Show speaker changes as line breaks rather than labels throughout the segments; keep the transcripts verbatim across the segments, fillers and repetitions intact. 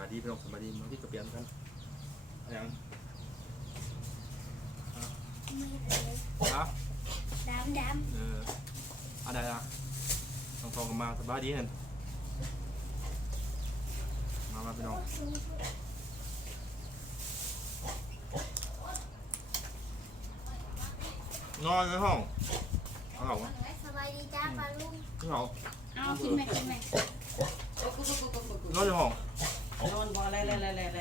ดีพี่น้องสบายดีบางที่ก็เปลี่ยนกันอย่างฮะ
ดำดำ
เอออะไรอ่ะทองทองกันมาสบายดีเห็นมามาพี่น้องนอนในห้องเอาเหรอ
สบายดีจ้าปลาลุง
พี่เหรอ
เอากินไหมกินไหม
นอนในห้อง
นอนบ่อะไรอะไรอะไรอะไร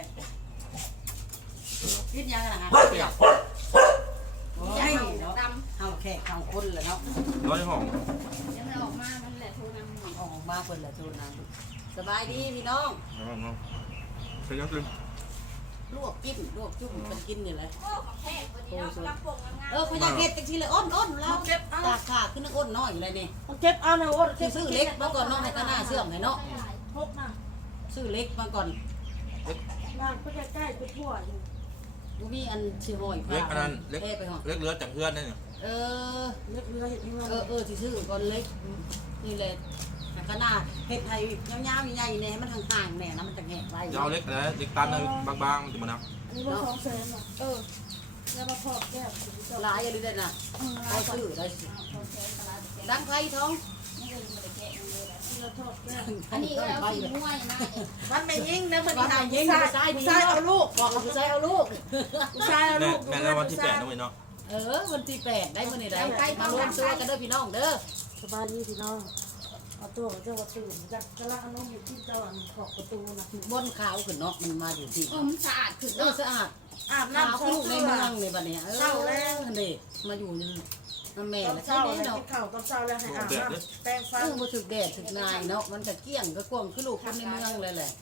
คิดยังนะฮะเปียกโอ้ยเนาะเอาแขกเอาคนเลยเนาะ
นอนในห้อง
ยังไม่ออกมามันแหละโทรนำหน่อย
ออกมาเปิดละโทนน้ำสบายดีพี่น้อง
น้องน้องใช่ยังคือ
ลวกกินลวกจุ่มเป็นกินนี่เลย
โอ้สรับปงงาม
เออเขาอยากเห็ดจังทีเลยอ้นอ้นแล้วตากขาขึ้นนึกอ้นน้อยอยู่เลยนี่
เก็บเอาในโอ้ย
ซื้อเล็กมาก่อนน้องให้ตาหน้าเสื่อมให้เนาะ
พกนะ
ซื้อเล็กมาก่อน
งานก็ใกล้ๆไปทั่วอยู่
ดูมีอันชิหอย
เล็กอันนั้นเล็ก
เอไปหอ
เล็กเลือจากเพื่อนนี่เนี่ย
เออ
เล็กเรือเห็ดเงิน
เออเออซื้อก่อนเล็กนี่เลยขนาดเห็ดไทยยาวๆใหญ่ๆเนี่ยให้มันห่างๆเนี่ยนะมันจะแหงไว้
ยาวเล็กนะเล็กตันเลยบางๆมันจะมานับ
อันนี้ว่าสองแสนอ่ะเออแล้วมาพอกแก้ว
หลายอะไรได้น่ะเอาซื้อได้ดังไฟท้อง
เราทอดแก้ว
อันนี้ก็แล้วสีม่วยนะ
มันไม่ยิงนะมัน
ว่า
หาย
ยิง
ผู้
ผู้
ชา
ชาย ย
ผู้
ดี
ชายเอาลูก
บอกผู้ชายเอาลูก
ผู้ชายเอา
แม่
ลูก
แม่แล้ววันที่แปดนะเว้ยเนาะ
เออวันที่แปดได้มื่อนี้ได้มารวมตัวกันเด้อพี่น้องเด้อ
สบายดีพี่น้องเอาตัวเจ้าว่าตื่นจากกระลังน้องอยู่ที่เจ้าอันขอบประตูนะ
บนขาวขึ้นเนาะมันมาอยู่ที่
เออมันสะอาดขึ้น
เออ
เนาะ
สะอาด
อาบ
ขาว
น้ำ
ลูกใน
เมื
เมื
อ
อง
ง
ในบ้านนี้เออนี่มาอยู่น้ำแม่
ตอน
แล้ว
เช้า
ใช่
อะไร
เนาะ
กินข้าวตอนเช้าแล้วให้อาบน้ำแป้งฟั
เอน อมาถึกแดดถึกนายเนาะมันก็เกี้ยงก็กวงคือลูกคนในเมืองเลยแหละ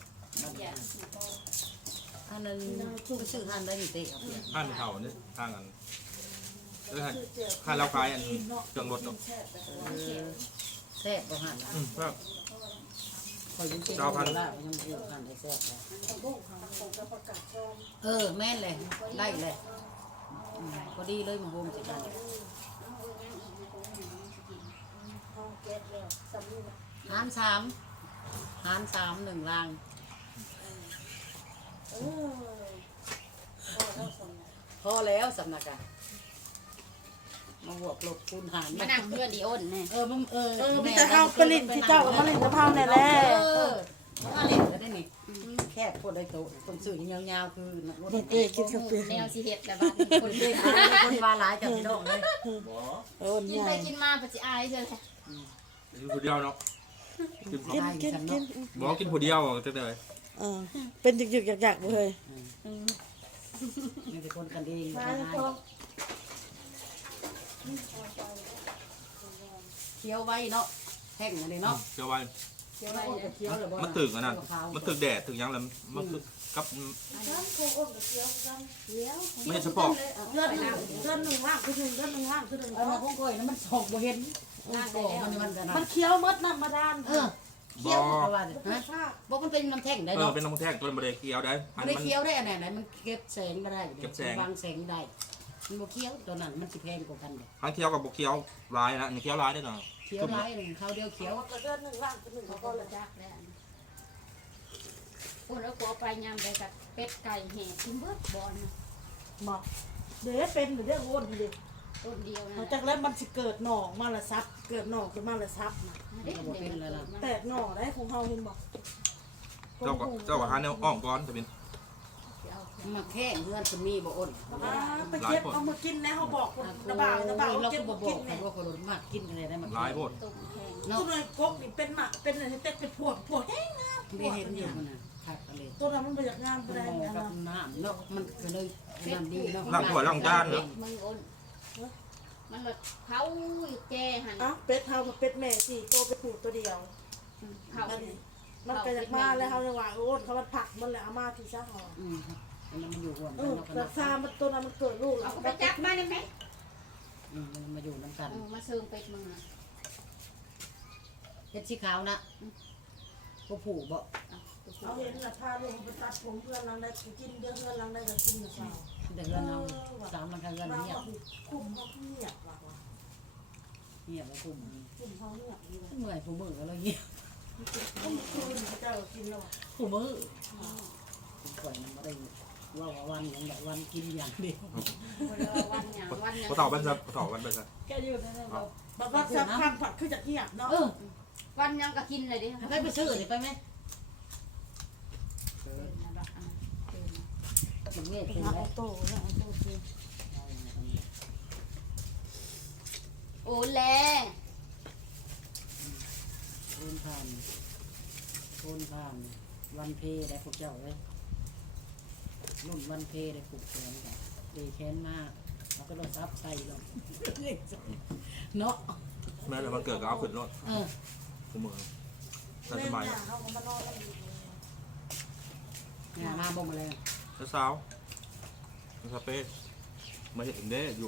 อันนั้นไปซื้อหันได้นี่เตะครับ
ข้างเท่านี่ข้างกันเออข้างเราคล้ายอันเครื่องรถเนาะ
แซ่บบ่หัน
อืมครับ
คอยยังเก่งอยู่แล้วยังอยู่หันได้แซ่บเลยเออแม่นเลยได้เลยพอดีเลยมาโฮมสิกันหารสามหารสามหนึ่งรางพอแล้วสำนักอะมาหัวกลบคูณหาร
มานั่งเพื่อนดีอ้นแน่
เออมึงเออ
เออมีแต่ข้าวผลิตที่เจ้ามาเล่นกะเพราเนี่ยแหละ
เออมาเล่นก็ได้นี่แค่พูดได้โตคนสื่อยาวๆคือ
เด็กเด็กกินข้าวเปียก
แนวสีเห็ดแต่บ้าน
คนเล่นคนวาหลายจากพี่น้องเลย
โอ้ย
กินไปกินมาปัจจัยอายเจอแค่
กินผู้เดียวเนาะกิน
กินกินกิน
บอกกินผู้เดียวจะได้
เออเป็นหยึกๆอยากๆเลย
มีแต่คนกันเอง
มาแล้วก็
เคี้ยวไว้เนาะแห้งอะไรเนาะ
เจ้าไว้
เคี้ยวไว้เคี้ยวเลย
มันตึกอันนั้นมันตึกแดดตึกยังแล้วมันตึกกับไม่ใช่เฉพาะ
เลือดหนึ่งเลือดหนึ่งล่างคือหนึ่งเลือดหนึ่งล่างคือหนึ่ง
เออมาพงก้อยนั้นมันสองบ่เห็นมันมันมัน
มันเคี้ยวมดน้ำมาดาน
เออเคี้ยวว่าฮะบอกมันเป็นน้ำแท่งได้
เออ
เนาะ
เป็นน้ำแท่งตัวมันเลยเคี้ยวได้อัน
ไม่
มัน
เคี้ยวได้อันไหนไหนมันเก็บแสงมาได้วางแสงได้มันบ่เคี้ยวตัวนั้นมันสิแพงกว่ากันเลย
ทั้งเคี้ยวกับบกเคี้ยวลายนะอันนี้เคี้ยวลายได้หน่อย
เคี้ยวร้ายหนึ่งเขาเดียวเคี้ยว
เลือดหนึ่งล่างคือหนึ่งเขาก็เลย
จักแล้วอ้นแล้วก็ไปยำไปกับเป็ดไก่แห่กินเบิดบอล
บอกเดี๋ยวเป็นหรือเดี๋ยวโอนดิ
ต้นเดียว
หลั
นะ
งจากแล้วมันสิเกิดหน่อมาละซับเกิดหน่อขึ้นมาละซับนะ
เด็ก
บ่เป็นแล้วล่ะ
แตกหน่อได้ของเฮาเห็นบอก
เจ้าก็เจ้าก็หาแนวอ้อมก้อนจะเป็น
มาแค่เพื่อนคนมีบ่อ้น
อ่าไปเก็บเอามากินนะเขาบอกคนตะบ่าวตะบ่าว
เรา
เก็
ก็
บ
บ่
มา
บ
กิ
อก
น
ใคร
เนี่ย
ว่าคนมากกินอะไรได้มา
ลายโพด
ตุ่มแห้ง
เนาะ
ตัวนั้นกบนี่เป็นหมักเป็นอะไรเต็กเป็นพวกพวกแห้งนะพ
ได้
วก
เห็นอ
เนี่
ยู่
ย
มันน่ะคักอะไร
ตัวนั้นมันประหยัดงามไป
มัน
ได้
มอง
นะ
กับน้ำเนาะมันก็เลยน้ำดีเนาะ
ล่างถ้วยล่างจานเนาะ
มึงอ้นมันแบบเผาอยู่แกหัน
อ่ะเป็ดเฮากับเป็ดแม่สี่ตัวไปปลูกตัวเดียว
เผา
อันนี้มันก็อยากมาแล้วเฮาจะว่าโอ้เขามันผักมันแหละเอามาที่ซ่าเฮา
อืมอันนั้นมันอยู่ห่วง
เอ
กัน
อ
เนาะกัน
แต่
เนาะ
ซามันตัวนั้นมันเกิดลูกแล้
เอา
ว
ไปจับมาได้ไหม
อืมมันมาอยู่น้ำกัน
มาเชิงเป็ดมึงอ่ะ
เฮ็ดสีขาวนะก็ผูกบ่
เอาเห็นน่ะพาลูกไปตัดผมเพื่อนหลังได้กินเดือนเพื่อนหลังได้ก็กินอยู่เช้า
เดือนเอาสามลังคาเงิน
เรา
เงียบ
คุมเขาเงียบว่ะ
เงียบแล้วคุม
คุมเขาเงียบอยู่
เมื่อยผู้มือแล้วเงียบ
ต้มคืนเจ้ากินแล้ว
คู่มือข่อยมันบ่ได้ว่าว่าวันอย่างแบบวันกินอย่างเดียว
วันหยังวันหยัง
พอเต่าบันซับพอเต่าบันบันซับ
แกอยู่นั่นแหละบอกว่าสับข้ามผักคือจะเงียบเนาะ
เออ
วันหยังก็กินเลยดิ
ไปไปซื้อนี่ไปไหมมันเงี้ยเป็น
เอา
ไหม
โต้แล้วเอาโต้กิน
โอ้แล
โอนผ่านโอนผ่านวันเพได้พวกเจ้าเลยรุ่นวันเพได้ปลูกแขนกันดีแขนมากแล้วก็โดนซับใส่ลงเนาะ
แม่เลยมันเกิดก็เอาขึ้นรถ
เออ
กูมือแต่
แม่
สบาย
เนี่ยเขาก็มานอนแล้วอยู่
งานมาบ่งมาเลย
เช้ามันสเปซมาเห็นได้อยู่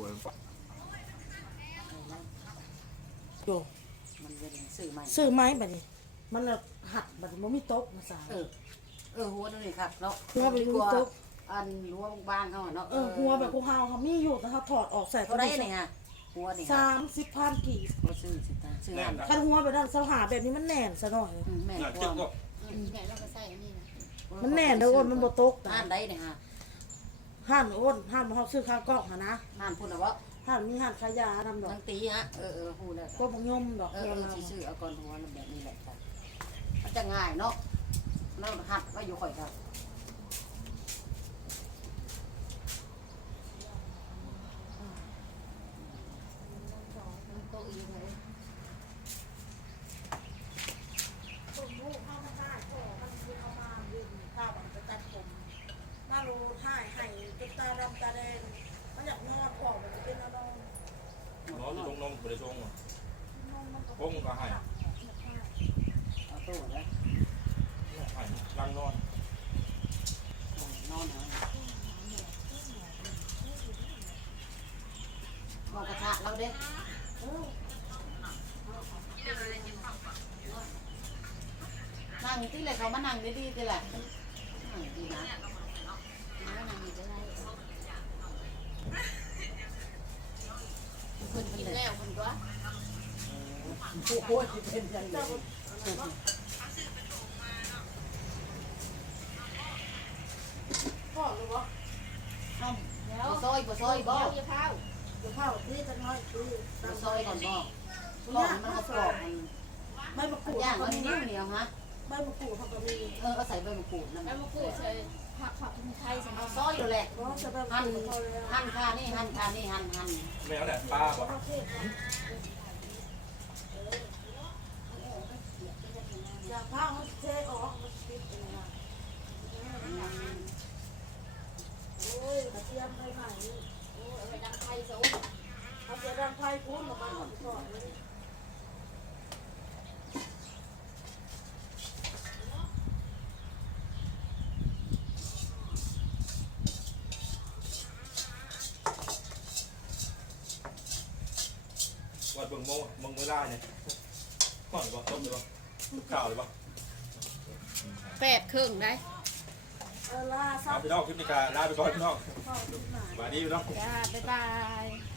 อยู่
มันเป็นสื่อใหม่
ซื้อไม้บัดนี้มันละหัดบัดนี้มันมีโต๊ะมาสา
เออเออหัวนั่นนี่ครับเนาะ
หัวไปดูโต๊ะ
อันหัวบางๆเขาเนาะ
เออหัวแบบกูเฮาเขามีอยู่แต่เขาถอดออกใส่
เท่าไรนี่ฮะหัวนี่
สามสิบพันกี่
เขาซื้อสิตาซื้อหัน
คันหัวไปด้านเสาหาแบบนี้มันแน่นซะหน่อย
แม่
น่า
ค
เจ็บ
วาม
ก็
แม่เราก็ใส่อันนี้นะ
มันแน่นเด้ออ้นมันบ่ตก
หันได้นี่ฮะ
ห้านอ้นห้านเฮาซื้อข้างกล้องหั่นนะ
หันพูดนะว่า
ห้านมีห้านขายยานํดอก
ทั้งตีฮะเออเออพูดแล้ว
ก็บ่ยมดอก
เออ
เพื่อน
เออ
เรา
สิซื้อเอาก่อนหัวแบบนี้แหละค่ะมันจะง่ายเนาะแล้วหัดไว้อยู่ข่อยครับ
โต๊ะอีกเลย
ผมลูกเฮามาได้พ่อมันคือเอามายืมข้าวมันไปตัดผมมาโลถ่ายให้จนตาดำตาแดงมันอยากนอนออกมันเป็นอะไร
น้องจะลงนมไปชง
นอนมันก็
พงก็ให้
เอาตู้แล้ว
ให้รังนอน
นอนหาหมอกระทะเราเด้นั่งที่เลยเขามานั่งดีๆที่แหละนั่งดีนะ
มานั่งอยู่ได้ไรคนกินแล้วคนตัว
โอ้โหเป็นยังไง
พ่อหรือวะ
เอ้า
แล้ว
บ่ซอยบ่ซอยบ่
เดี๋ยวข้าว
เดี๋ยวข้าวที่จะน้อยคือ
บ่ซอยก่อนบ่ลองมันก็กรอบมัน
ใบมะกรูด
ย่าง
ก็
มัน
มี
เหนียวเหนียวฮะ
ใบมะกรูดเขาก็มี
เออก็ใส่ใบมะกรูดนั่น
แล้วมาพูดใส่ผักผักไทยใส่
เอาซอยอยู่แหละ
เพราะจะใบมะ
หั่น
กรูดพอแล้ว
หั่นคานี่หั่นคานี่หั่นหั่น
แมวเนี่ยป้าบอก
อยากผ้ามันเทออกมันปิดเองนะโอ้ยกระเทียมไปไหน
โอ้เอาไปดังไทยโซ่
เอาเสียดังไฟพุ่นออกมาหมดก่อนเลย
วัดเบิ่งโมมงเวลาเนี่ยก่อนหรือเปล่าต้มหรือเปล่าข่าวหรือเปล่า
แปดครึ่งได้
เออลาซั
เอา
บ
พี่น้องคลิปนี้การลาไปก่อนพี่น้อง
พ่อลูกหลาน
สวัสดีพี่น้อง
จ้าบ๊ายบาย